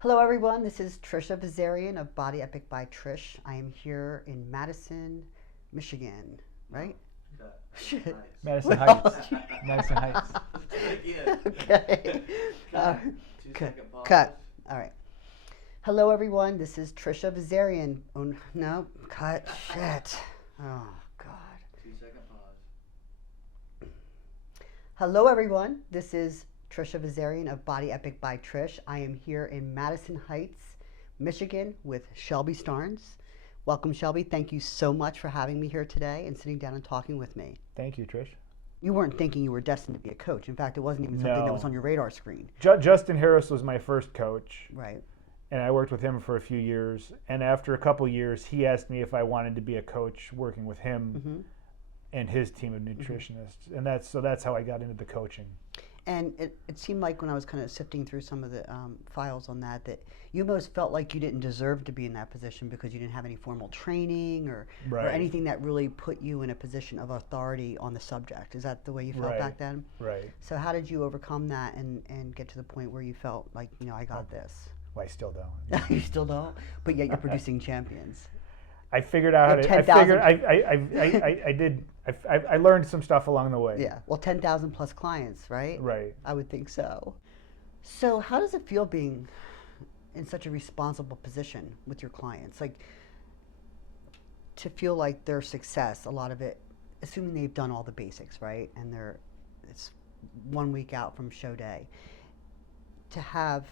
Hello everyone, this is Trisha Vazarian of Body Epic by Trish. I am here in Madison, Michigan, right? Shit. Madison Heights. Madison Heights. Okay. Cut. All right. Hello everyone, this is Trisha Vazarian. Oh no, cut. Shit. Oh God. 2-second pause. Hello everyone, this is Trisha Vazarian of Body Epic by Trish. I am here in Madison Heights, Michigan with Shelby Starnes. Welcome, Shelby. Thank you so much for having me here today and sitting down and talking with me. Thank you, Trish. You weren't thinking you were destined to be a coach. In fact, it wasn't even something that was on your radar screen. Justin Harris was my first coach. Right. And I worked with him for a few years. And after a couple years, he asked me if I wanted to be a coach working with him and his team of nutritionists. And that's how I got into the coaching. And it seemed like when I was kind of sifting through some of the files on that you almost felt like you didn't deserve to be in that position because you didn't have any formal training or anything that really put you in a position of authority on the subject. Is that the way you felt back then? Right. So how did you overcome that and get to the point where you felt like, I got this? Well, I still don't. You still don't? But yet you're producing champions. I figured out how to. I learned some stuff along the way. Yeah. Well, 10,000 plus clients, right? Right. I would think so. So how does it feel being in such a responsible position with your clients? Like, to feel like their success, a lot of it, assuming they've done all the basics, right? And it's 1 week out from show day. To have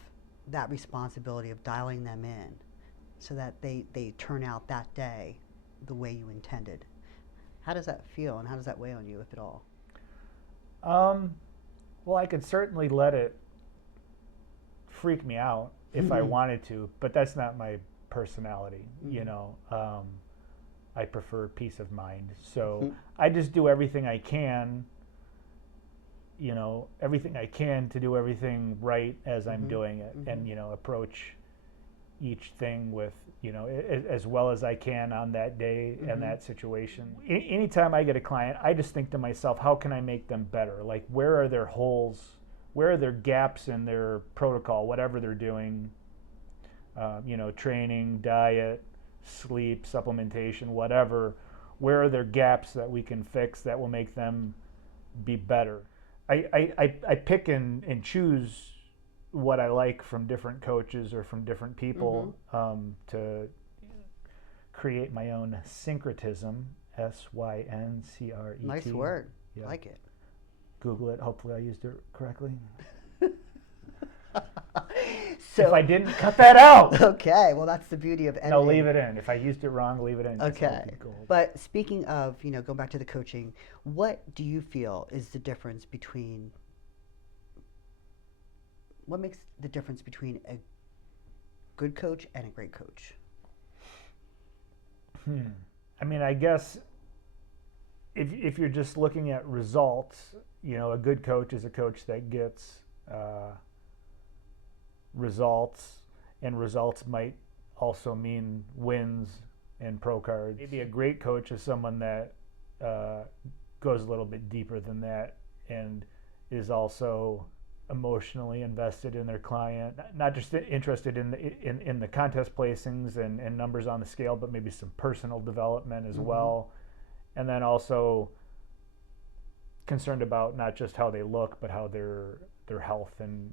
that responsibility of dialing them in so that they turn out that day the way you intended. How does that feel and how does that weigh on you, if at all? Well, I could certainly let it freak me out if I wanted to, but that's not my personality. I prefer peace of mind. So I just do everything I can, everything I can to do everything right as I'm doing it and, approach each thing with, as well as I can on that day and that situation. Anytime I get a client, I just think to myself, how can I make them better? Like, where are their holes? Where are their gaps in their protocol, whatever they're doing, training, diet, sleep, supplementation, whatever. Where are their gaps that we can fix that will make them be better? I pick and choose what I like from different coaches or from different people to create my own syncretism, SYNCRET. Nice word. Yeah. I like it. Google it. Hopefully I used it correctly. So, if I didn't, cut that out. Okay, well that's the beauty of editing. No, leave it in. If I used it wrong, leave it in. Okay. But speaking of, going back to the coaching, what do you feel is the difference between what makes the difference between a good coach and a great coach? I mean, I guess if you're just looking at results, a good coach is a coach that gets results, and results might also mean wins and pro cards. Maybe a great coach is someone that goes a little bit deeper than that and is also emotionally invested in their client, not just interested in the contest placings and numbers on the scale, but maybe some personal development as well, and then also concerned about not just how they look, but how their health and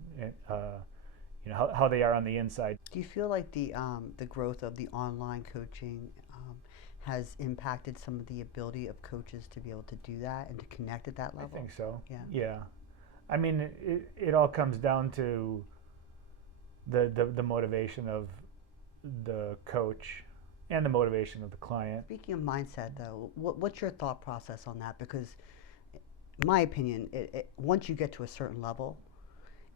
how they are on the inside. Do you feel like the growth of the online coaching has impacted some of the ability of coaches to be able to do that and to connect at that level? I think so. Yeah. I mean, it all comes down to the motivation of the coach and the motivation of the client. Speaking of mindset, though, what's your thought process on that? Because, in my opinion, once you get to a certain level,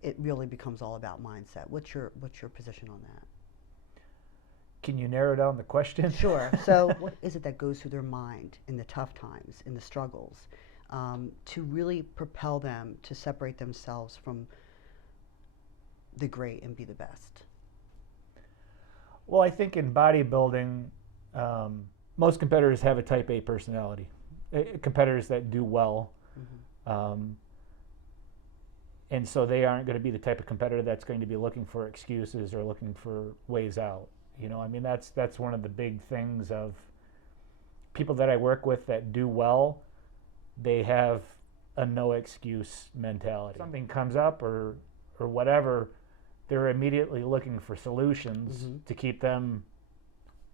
it really becomes all about mindset. What's your position on that? Can you narrow down the question? Sure. So what is it that goes through their mind in the tough times, in the struggles, to really propel them to separate themselves from the great and be the best? Well, I think in bodybuilding, most competitors have a type A personality. Competitors that do well and so they aren't going to be the type of competitor that's going to be looking for excuses or looking for ways out. I mean, that's one of the big things of people that I work with that do well. They have a no excuse mentality. If something comes up or whatever, they're immediately looking for solutions to keep them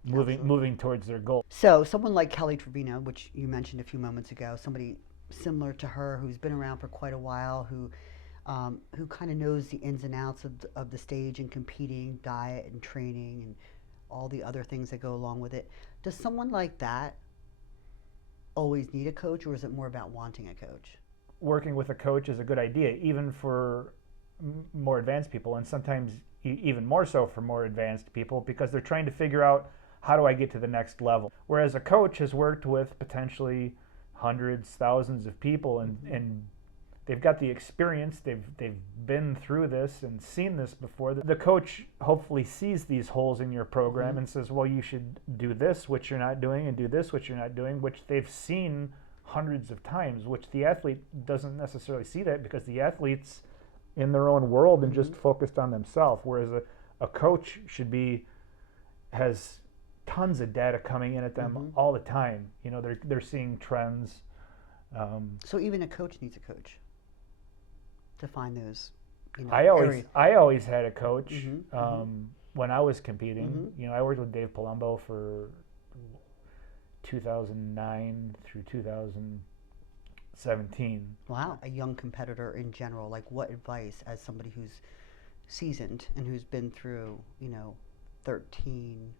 moving towards their goal. So someone like Kelly Trevino, which you mentioned a few moments ago, somebody similar to her who's been around for quite a while, who kind of knows the ins and outs of the stage and competing, diet and training and all the other things that go along with it. Does someone like that always need a coach, or is it more about wanting a coach? Working with a coach is a good idea, even for more advanced people, and sometimes even more so for more advanced people, because they're trying to figure out, how do I get to the next level? Whereas a coach has worked with potentially hundreds, thousands of people, and they've got the experience, they've been through this and seen this before. The coach hopefully sees these holes in your program and says, well, you should do this, which you're not doing, and do this, which you're not doing, which they've seen hundreds of times, which the athlete doesn't necessarily see that, because the athlete's in their own world and just focused on themselves, whereas a coach has tons of data coming in at them all the time. They're seeing trends. So even a coach needs a coach to find those. I always had a coach when I was competing. I worked with Dave Palumbo for 2009 through 2017. Wow. A young competitor in general, like what advice, as somebody who's seasoned and who's been through 13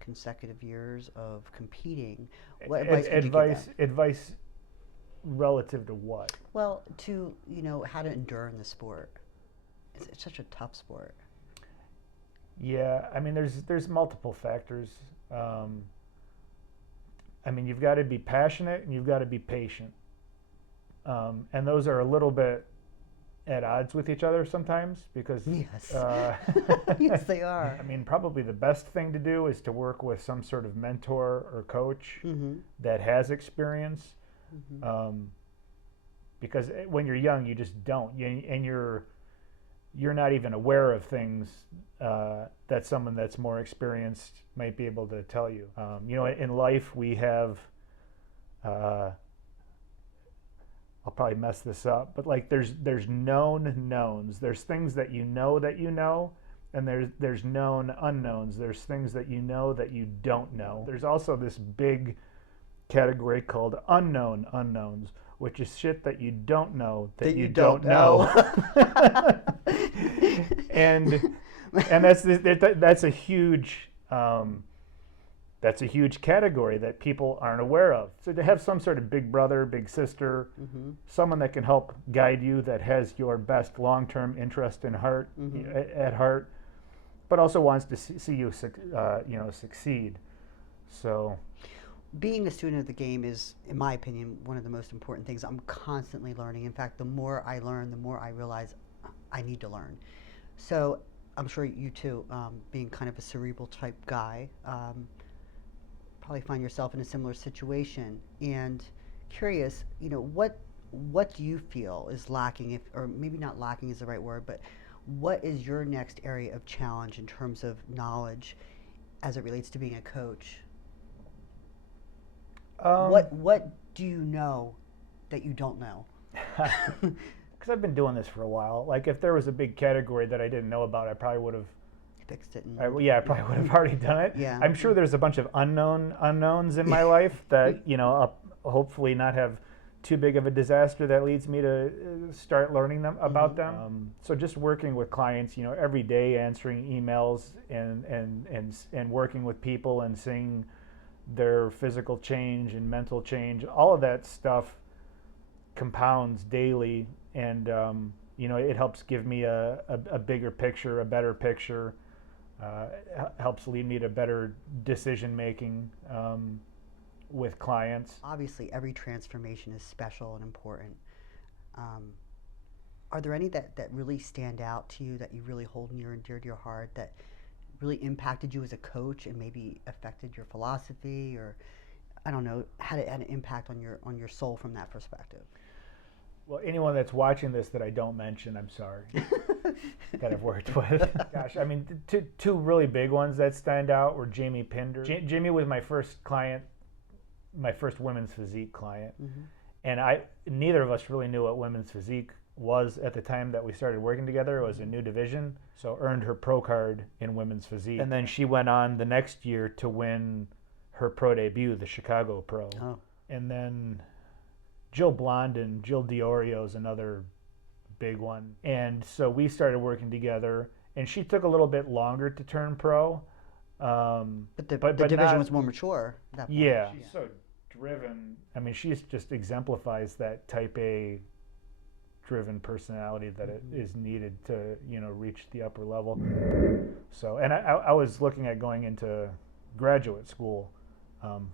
consecutive years of competing, what advice would you give them? Advice relative to what? Well, to how to endure in the sport. It's such a tough sport. Yeah, I mean, there's multiple factors. I mean, you've got to be passionate and you've got to be patient, and those are a little bit at odds with each other sometimes, because yes, yes, they are. I mean, probably the best thing to do is to work with some sort of mentor or coach that has experience. Because when you're young, you just don't, and you're not even aware of things that someone that's more experienced might be able to tell you. In life we have, I'll probably mess this up, but like there's known knowns. There's things that you know, and there's known unknowns. There's things that you know that you don't know. There's also this big category called unknown unknowns, which is shit that you don't know that you don't know. and that's a huge category that people aren't aware of. So to have some sort of big brother, big sister, someone that can help guide you, that has your best long-term interest at heart, but also wants to see you succeed. So being a student of the game is, in my opinion, one of the most important things. I'm constantly learning. In fact, the more I learn, the more I realize I need to learn. So I'm sure you too, being kind of a cerebral type guy, probably find yourself in a similar situation. And curious, what do you feel is lacking, or maybe not lacking is the right word, but what is your next area of challenge in terms of knowledge as it relates to being a coach? What do you know that you don't know? Because I've been doing this for a while. Like, if there was a big category that I didn't know about, I probably would have fixed it. I probably would have already done it. Yeah. I'm sure there's a bunch of unknowns in my life that I'll hopefully not have too big of a disaster that leads me to start learning about them. So just working with clients, every day, answering emails and working with people and seeing their physical change and mental change, all of that stuff compounds daily, and it helps give me a bigger picture, a better picture. Helps lead me to better decision making with clients. Obviously, every transformation is special and important. Are there any that really stand out to you, that you really hold near and dear to your heart, that really impacted you as a coach and maybe affected your philosophy, or I don't know, had an impact on your soul from that perspective? Well, anyone that's watching this that I don't mention, I'm sorry, that I've worked with. Gosh, I mean, two really big ones that stand out were Jamie Pinder. Jamie was my first client, my first women's physique client. Mm-hmm. And neither of us really knew what women's physique was at the time that we started working together. It was a new division, so earned her pro card in women's physique. And then she went on the next year to win her pro debut, the Chicago Pro. Oh. And then Jill Blondin, Jill Diorio is another big one. And so we started working together, and she took a little bit longer to turn pro. But the division was more mature at that point. Yeah. She's so driven. I mean, she just exemplifies that type A driven personality that it is needed to, reach the upper level. So, and I was looking at going into graduate school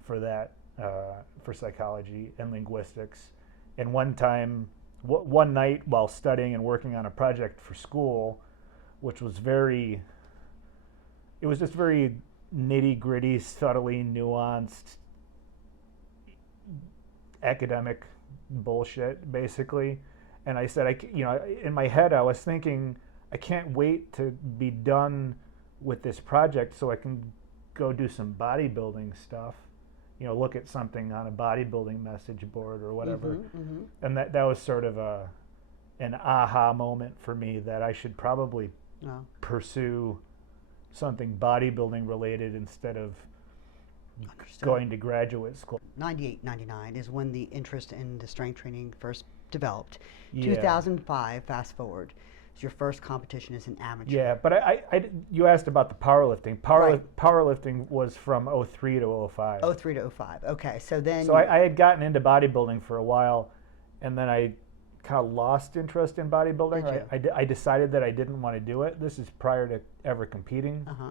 for that, for psychology and linguistics. And one night while studying and working on a project for school, which was it was just very nitty gritty, subtly nuanced academic bullshit, basically. And I said, in my head, I was thinking, I can't wait to be done with this project so I can go do some bodybuilding stuff, look at something on a bodybuilding message board or whatever. Mm-hmm, mm-hmm. And that was sort of an aha moment for me that I should probably pursue something bodybuilding related instead of going to graduate school. 98, 99 is when the interest in the strength training first developed. Yeah. 2005, fast forward, is your first competition as an amateur. Yeah, but you asked about the powerlifting. Powerlifting was from 03 to 05. 03 to 05. Okay, so then. So I had gotten into bodybuilding for a while, and then I kind of lost interest in bodybuilding. Did you? I decided that I didn't want to do it. This is prior to ever competing. Uh-huh.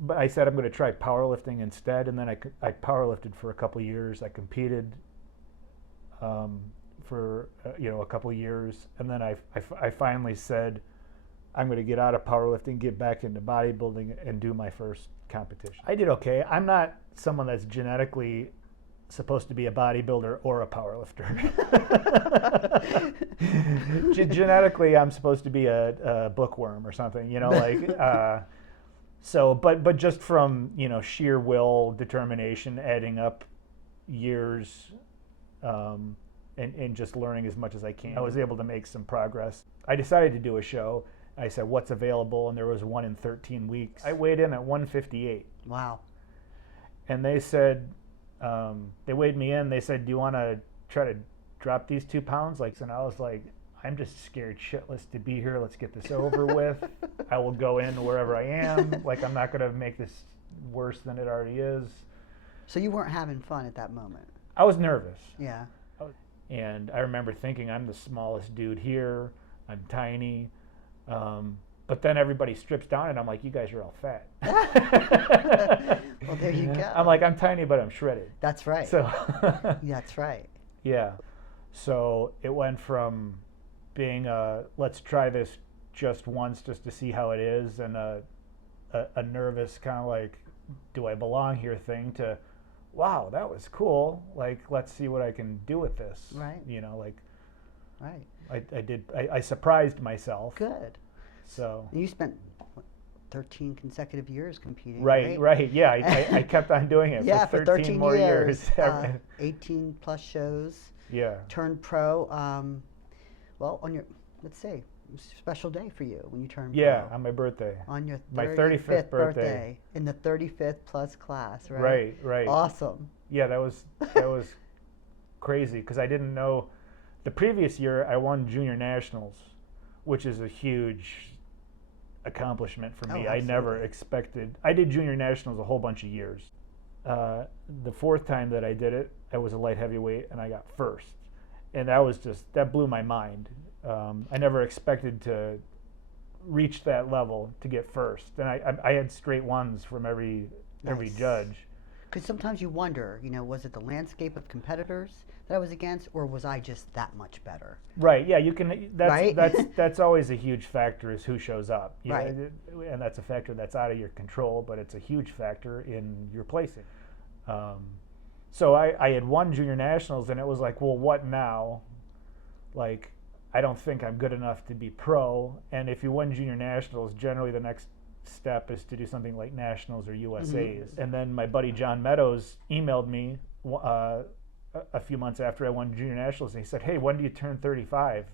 But I said I'm going to try powerlifting instead, and then I powerlifted for a couple of years. I competed for a couple of years, and then I finally said I'm going to get out of powerlifting, get back into bodybuilding, and do my first competition. I did okay. I'm not someone that's genetically supposed to be a bodybuilder or a powerlifter. Genetically, I'm supposed to be a bookworm or something, So, but just from sheer will, determination, adding up years, and just learning as much as I can, I was able to make some progress. I decided to do a show. I said, "What's available?" And there was one in 13 weeks. I weighed in at 158. Wow. And they said, they weighed me in. They said, "Do you want to try to drop these 2 pounds?" And I was like, I'm just scared shitless to be here. Let's get this over with. I will go in wherever I am. I'm not going to make this worse than it already is. So you weren't having fun at that moment? I was nervous. Yeah. And I remember thinking, I'm the smallest dude here. I'm tiny. But then everybody strips down and I'm like, you guys are all fat. Well, there you go. I'm like, I'm tiny, but I'm shredded. That's right. So That's right. Yeah. So it went from being let's try this just once just to see how it is, and a nervous kind of do I belong here thing, to wow, that was cool, let's see what I can do with this. Right. Right. I surprised myself. Good. So and you spent 13 consecutive years competing. Right. Yeah, I kept on doing it for 13 more years. 18 plus shows. Yeah. Turned pro. Well, on your, let's say, special day for you when you turned pro. Yeah, on my birthday. On your my 35th birthday. In the 35th plus class, right? Right. Awesome. Yeah, that was crazy, because I didn't know. The previous year, I won junior nationals, which is a huge accomplishment for me. I never expected. I did junior nationals a whole bunch of years. The fourth time that I did it, I was a light heavyweight, and I got first. And that blew my mind. I never expected to reach that level to get first. And I had straight ones from every judge. Because sometimes you wonder, was it the landscape of competitors that I was against, or was I just that much better? Right. Yeah. You can. Right? That's always a huge factor, is who shows up. Right. And that's a factor that's out of your control, but it's a huge factor in your placing. So I had won junior nationals, and it was like, well, what now? like, I don't think I'm good enough to be pro. And if you win junior nationals, generally the next step is to do something like nationals or USA's. And then my buddy John Meadows emailed me a few months after I won junior nationals, and he said, "Hey, when do you turn 35?"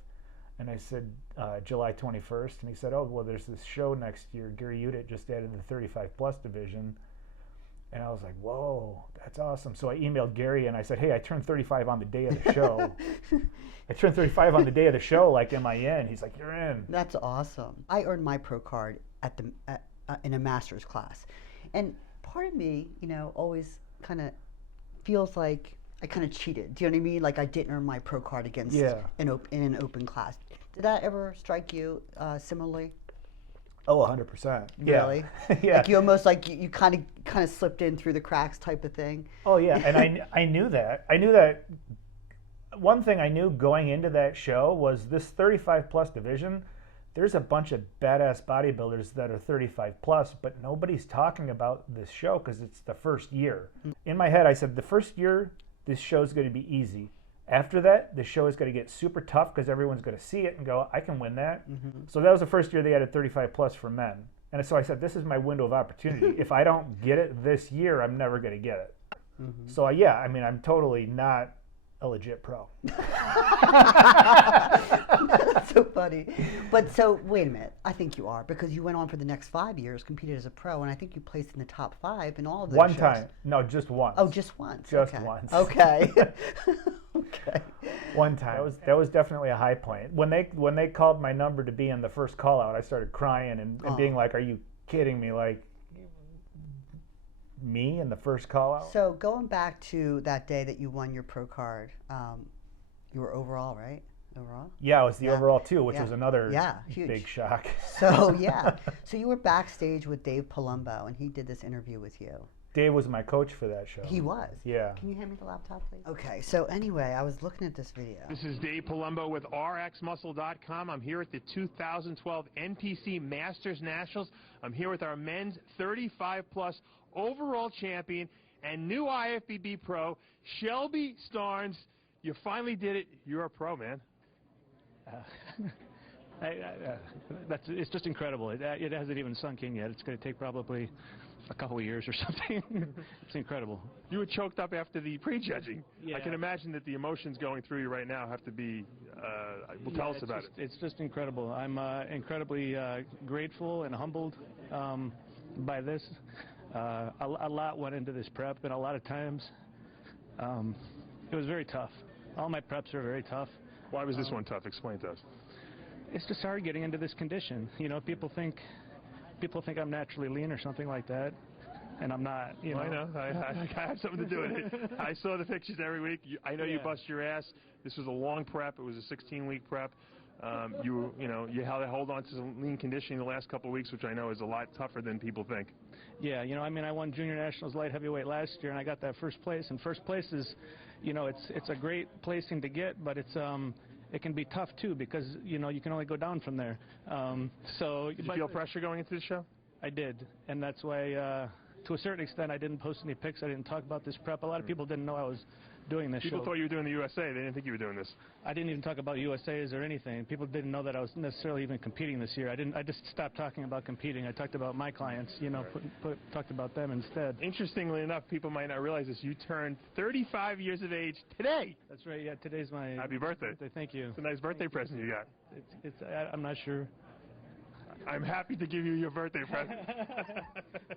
And I said, July 21st. And he said, "Oh, well, there's this show next year. Gary Udit just added the 35 plus division." And I was like, "Whoa, that's awesome." So I emailed Gary and I said, "Hey, I turned 35 on the day of the show." I turned 35 on the day of the show. Like, am I in? He's like, "You're in." That's awesome. I earned my pro card in a master's class. And part of me, always kind of feels like I kind of cheated. Do you know what I mean? Like I didn't earn my pro card against in an open class. Did that ever strike you similarly? Oh, 100%. Really? Yeah. Like you almost like you kind of slipped in through the cracks type of thing. Oh yeah, and I knew that. I knew that. One thing I knew going into that show was this 35 plus division. There's a bunch of badass bodybuilders that are 35 plus, but nobody's talking about this show because it's the first year. In my head, I said the first year this show's going to be easy. After that, the show is going to get super tough because everyone's going to see it and go, "I can win that." So that was the first year they added 35 plus for men. And so I said, this is my window of opportunity. If I don't get it this year, I'm never going to get it. So yeah, I mean, I'm totally not a legit pro. That's so funny. But so wait a minute, I think you are, because you went on for the next 5 years, competed as a pro, and I think you placed in the top 5 in all of those One shows. time. No, just once. Oh, just once. Just okay. once. Okay. Okay. One time. That was definitely a high point. When they called my number to be in the first call out, I started crying and being like, "Are you kidding me? Like, me in the first call out?" So going back to that day that you won your pro card, you were overall, right? Overall? Yeah, it was the overall too, which Yeah. was another huge. big shock. So yeah, so you were backstage with Dave Palumbo, and he did this interview with you. Dave was my coach for that show. He was? Yeah. Can you hand me the laptop, please? Okay, so anyway, I was looking at this video. This is Dave Palumbo with RxMuscle.com. I'm here at the 2012 NPC Masters Nationals. I'm here with our men's 35-plus overall champion and new IFBB Pro, Shelby Starnes. You finally did it. You're a pro, man. It's just incredible. It hasn't even sunk in yet. It's going to take probably a couple of years or something. It's incredible. You were choked up after the prejudging. Yeah. I can imagine that the emotions going through you right now have to be, tell us about it. It's just incredible. I'm incredibly grateful and humbled by this. A lot went into this prep, and a lot of times it was very tough. All my preps are very tough. Why was this one tough? Explain to us. It's just hard getting into this condition. People think I'm naturally lean or something like that, and I'm not. I know. I have something to do with it. I saw the pictures every week. I know you bust your ass. This was a long prep. It was a 16-week prep. You had to hold on to some lean conditioning the last couple of weeks, which I know is a lot tougher than people think. Yeah, I won Junior Nationals light heavyweight last year, and I got that first place. And first place is, it's a great placing to get, but it's it can be tough too, because you can only go down from there. Did you feel pressure going into the show? I did, and that's why, to a certain extent, I didn't post any pics. I didn't talk about this prep. A lot of people didn't know I was doing this show. People thought you were doing the USA. They didn't think you were doing this. I didn't even talk about USAs or anything. People didn't know that I was necessarily even competing this year. I just stopped talking about competing. I talked about my clients, talked about them instead. Interestingly enough, people might not realize this. You turned 35 years of age today. That's right. Yeah, today's my happy birthday. Thank you. It's a nice birthday present you got. I'm not sure. I'm happy to give you your birthday present.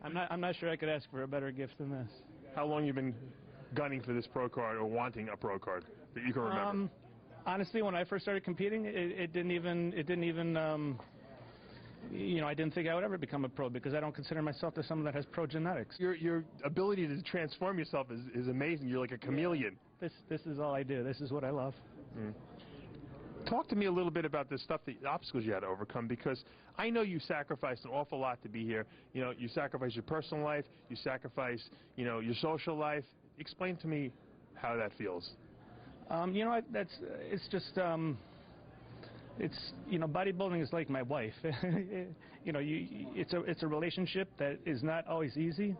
I'm not sure I could ask for a better gift than this. How long you been gunning for this pro card or wanting a pro card that you can remember? Honestly, when I first started competing, it didn't even I didn't think I would ever become a pro, because I don't consider myself to someone that has pro genetics. Your ability to transform yourself is amazing. You're like a chameleon. Yeah. This is all I do. This is what I love. Mm. Talk to me a little bit about the stuff, the obstacles you had to overcome, because I know you sacrificed an awful lot to be here. You sacrificed your personal life, you sacrificed, your social life. Explain to me how that feels. It's just, bodybuilding is like my wife. It's a relationship that is not always easy,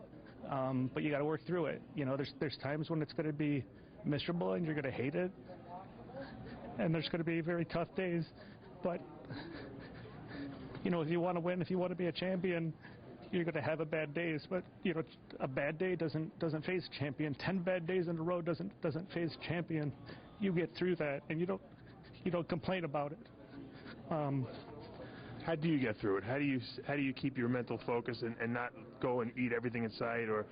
but you got to work through it. There's times when it's going to be miserable and you're going to hate it. and there's going to be very tough days. But, you know, if you want to win, if you want to be a champion, you're going to have a bad days. But, you know, a bad day doesn't phase a champion. 10 bad days in a row doesn't phase a champion. You get through that, and you don't complain about it. How do you get through it? How do you keep your mental focus and not go and eat everything in sight or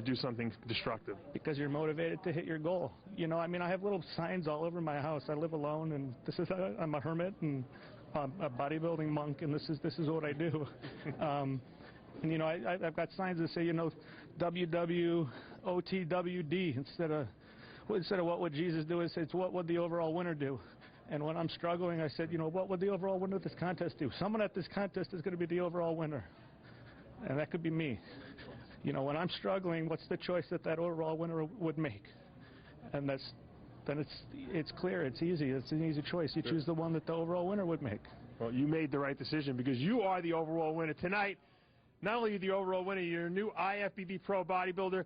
do something destructive? Because you're motivated to hit your goal. You know, I mean, I have little signs all over my house. I live alone, and I'm a hermit and a bodybuilding monk, and this is what I do. And you know, I've got signs that say, you know, WWOTWD instead of what would Jesus do? It's what would the overall winner do? And when I'm struggling, I said, you know, what would the overall winner of this contest do? Someone at this contest is going to be the overall winner, and that could be me. You know, when I'm struggling, what's the choice that overall winner would make? And then it's clear, it's easy, it's an easy choice. You choose the one that the overall winner would make. Well, you made the right decision because you are the overall winner tonight. Not only are you the overall winner, you're a new IFBB Pro bodybuilder.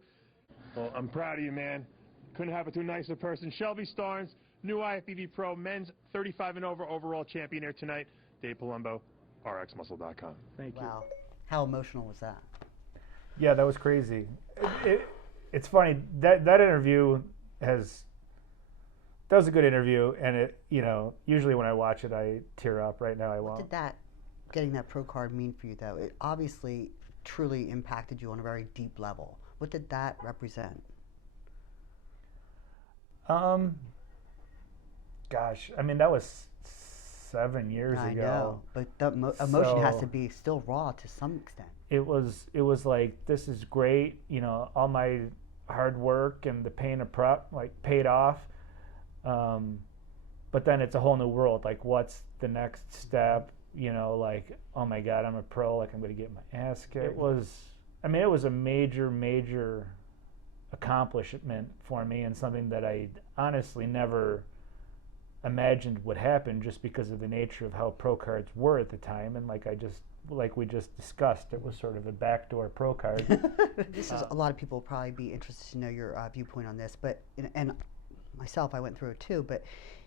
Well, I'm proud of you, man. Couldn't have it to a nicer person. Shelby Starnes, new IFBB Pro men's 35 and over overall champion here tonight. Dave Palumbo, rxmuscle.com. Thank you. Wow. How emotional was that? Yeah, that was crazy. It's funny that interview that was a good interview, and it, you know, usually when I watch it I tear up. Right now I won't. What did getting that pro card mean for you, though? It obviously truly impacted you on a very deep level. What did that represent? Gosh, I mean, that was 7 years ago. I know, but the emotion has to be still raw to some extent. It was like, this is great, you know, all my hard work and the pain of prep like paid off. But then it's a whole new world. Like, what's the next step? You know, like, oh my God, I'm a pro. Like, I'm going to get my ass kicked. It was a major accomplishment for me, and something that I honestly never imagined would happen, just because of the nature of how pro cards were at the time. And like we just discussed, it was sort of a backdoor pro card. This is a lot of people will probably be interested to know your viewpoint on this, but and myself, I went through it too. But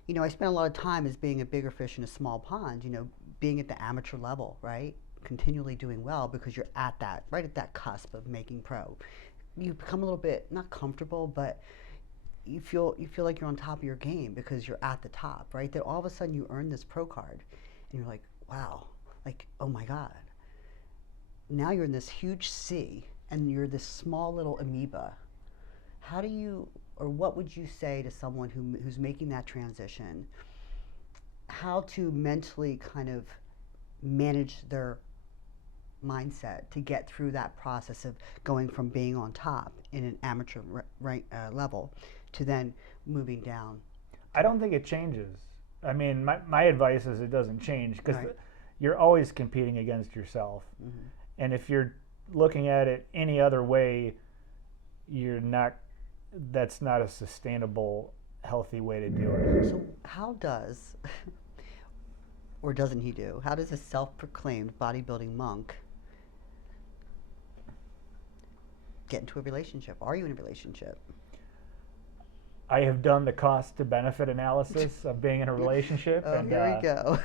you know, I spent a lot of time as being a bigger fish in a small pond. You know, being at the amateur level, right, continually doing well, because you're at that cusp of making pro. You become a little bit not comfortable, but you feel like you're on top of your game because you're at the top, right? That all of a sudden you earn this pro card, and you're like, wow, like, oh my God. Now you're in this huge sea, and you're this small little amoeba. How do you, or what would you say to someone who's making that transition? How to mentally kind of manage their mindset to get through that process of going from being on top in an amateur level to then moving down? I don't think it changes. I mean, my advice is it doesn't change, because Right. you're always competing against yourself. Mm-hmm. And if you're looking at it any other way, that's not a sustainable, healthy way to do it. So how does, or doesn't he do, how does a self-proclaimed bodybuilding monk get into a relationship? Are you in a relationship? I have done the cost to benefit analysis of being in a relationship, Oh, and here we go.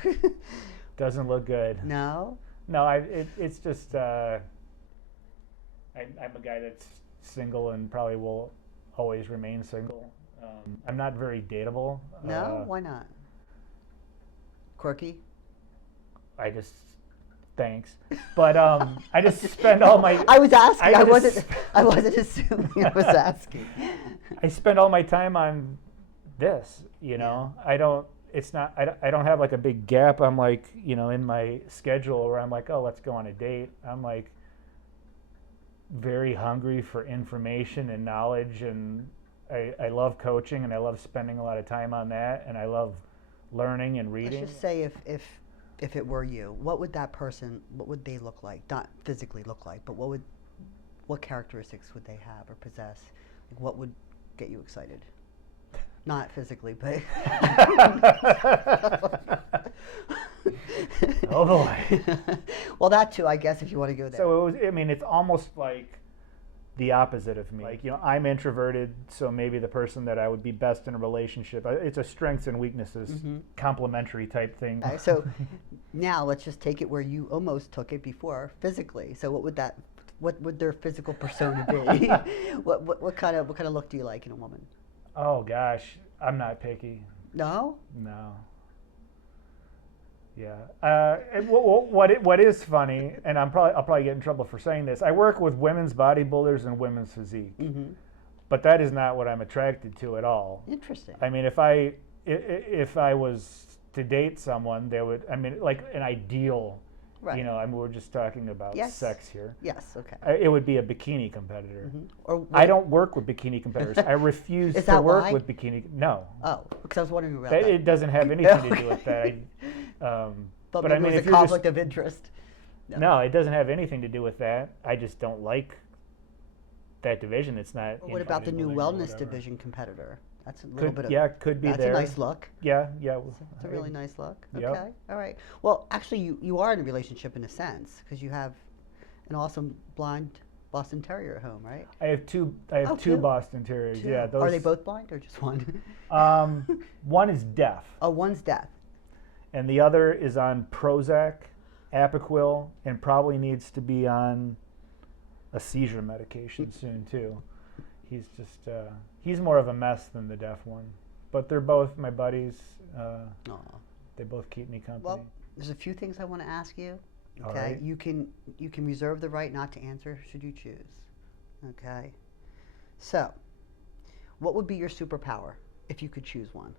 doesn't look good. No? No, it's just I'm a guy that's single and probably will always remain single. I'm not very dateable. No? Why not? Quirky? Thanks, but I just spend all my. I was asking. I wasn't assuming. I was asking. I spend all my time on this. You know, yeah. I don't have like a big gap. I'm like, you know, in my schedule where I'm like, oh, let's go on a date. I'm like very hungry for information and knowledge, and I love coaching, and I love spending a lot of time on that, and I love learning and reading. Let's just say if it were you, what would that person, what would they look like? Not physically look like, but what characteristics would they have or possess? Like, what would get you excited? Not physically, but oh boy. Well, that too, I guess, if you want to go there. So it was. I mean, it's almost like the opposite of me. Like, I'm introverted, so maybe the person that I would be best in a relationship, it's a strengths and weaknesses, complementary type thing. Okay, so now let's just take it where you almost took it before, physically. So what would their physical persona be? what kind of look do you like in a woman? Oh gosh, I'm not picky. No? No. Yeah. What is funny, and I'll probably get in trouble for saying this. I work with women's bodybuilders and women's physique, but that is not what I'm attracted to at all. Interesting. I mean, if I was to date someone, like an ideal. Right. We're just talking about sex here. Yes. Okay. It would be a bikini competitor. Or I don't work with bikini competitors. I refuse to work with bikini. No. Oh, because I was wondering about that. It doesn't have anything to do with that. But I mean, if a conflict of interest. No, it doesn't have anything to do with that. I just don't like that division. It's not. What about the new wellness division competitor? That's a little bit of. Yeah, could be that's there. That's a nice look. Yeah. It's a really nice look. Yep. Okay. All right. Well, actually, you are in a relationship in a sense because you have an awesome blind Boston Terrier at home, right? I have two Boston Terriers. Two. Yeah. Those, are they both blind or just one? One is deaf. Oh, one's deaf. And the other is on Prozac, Apoquil, and probably needs to be on a seizure medication soon too. He's just he's more of a mess than the deaf one, but they're both my buddies. They both keep me company. Well, there's a few things I want to ask you. Okay, all right. you can reserve the right not to answer should you choose. Okay, so what would be your superpower if you could choose one?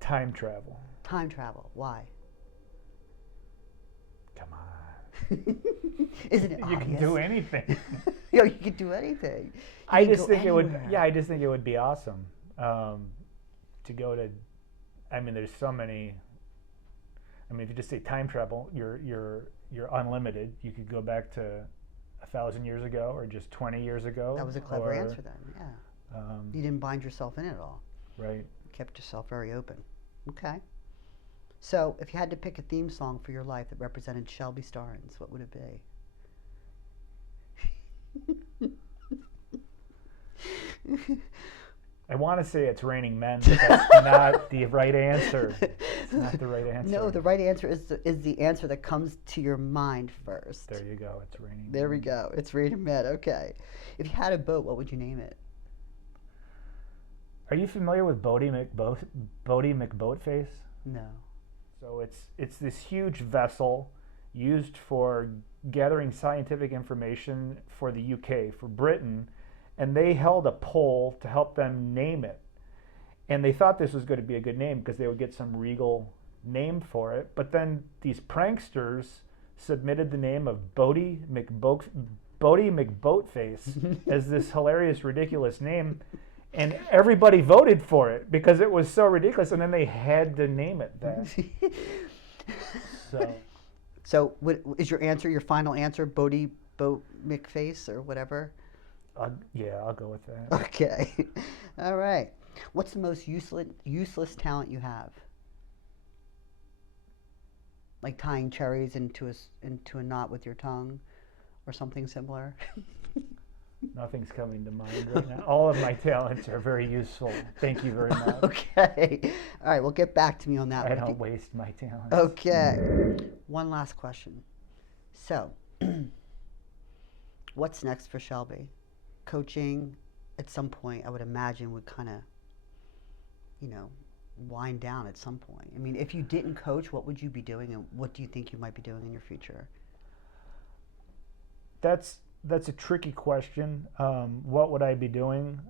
Time travel. Time travel. Why? Come on. Isn't it You obvious? can do anything. You can do anything. I just think it would. Yeah, I just think it would be awesome to go to. I mean, there's so many. I mean, if you just say time travel, you're unlimited. You could go back to 1,000 years ago or just 20 years ago. That was a clever answer then. Yeah. You didn't bind yourself in at all. Right. Kept yourself very open. Okay. So, if you had to pick a theme song for your life that represented Shelby Starnes, what would it be? I want to say it's Raining Men, but that's not the right answer. It's not the right answer. No, the right answer is the answer that comes to your mind first. There you go. It's Raining Men. There we go. It's Raining Men. Okay. If you had a boat, what would you name it? Are you familiar with Bodie McBoatface? No. So it's this huge vessel used for gathering scientific information for the UK, for Britain, and they held a poll to help them name it. And they thought this was going to be a good name because they would get some regal name for it. But then these pranksters submitted the name of Bodie McBoatface as this hilarious, ridiculous name. And everybody voted for it because it was so ridiculous, and then they had to name it that. So is your answer, your final answer, Bodie Boat McFace or whatever? Yeah, I'll go with that. Okay. All right. What's the most useless talent you have? Like tying cherries into a knot with your tongue or something similar? Nothing's coming to mind right now. All of my talents are very useful. Thank you very much. Okay. All right. Well, get back to me on that. I don't waste my talents. Okay. One last question. So, what's next for Shelby? Coaching, at some point, I would imagine would kind of, wind down at some point. I mean, if you didn't coach, what would you be doing, and what do you think you might be doing in your future? That's a tricky question. What would I be doing?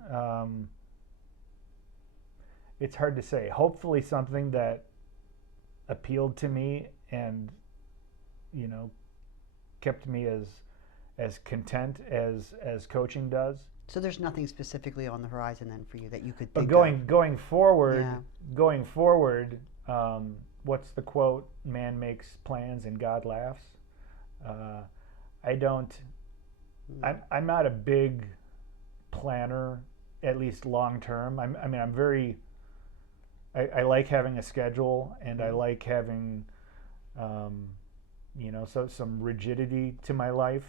It's hard to say. Hopefully something that appealed to me and, kept me as content as coaching does. So there's nothing specifically on the horizon then for you that you could but think going forward, Yeah. What's the quote? Man makes plans and God laughs. I'm not a big planner, at least long term. I like having a schedule, and I like having, some rigidity to my life.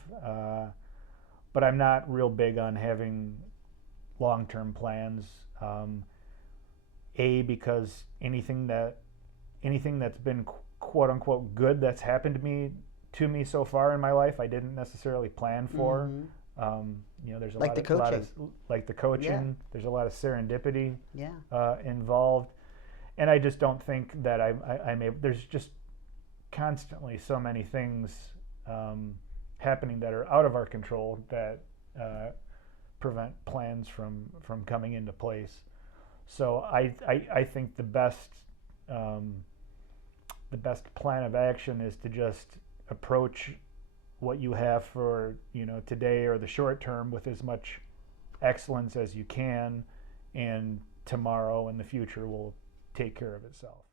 but I'm not real big on having long-term plans. Because anything that's been quote unquote good that's happened to me so far in my life, I didn't necessarily plan for. There's a Like lot the of, coaching. like the coaching. Yeah. There's a lot of serendipity Yeah. involved, and I just don't think that I'm able. There's just constantly so many things happening that are out of our control that prevent plans from coming into place. So I think the best plan of action is to just approach what you have for today or the short term with as much excellence as you can, and tomorrow and the future will take care of itself.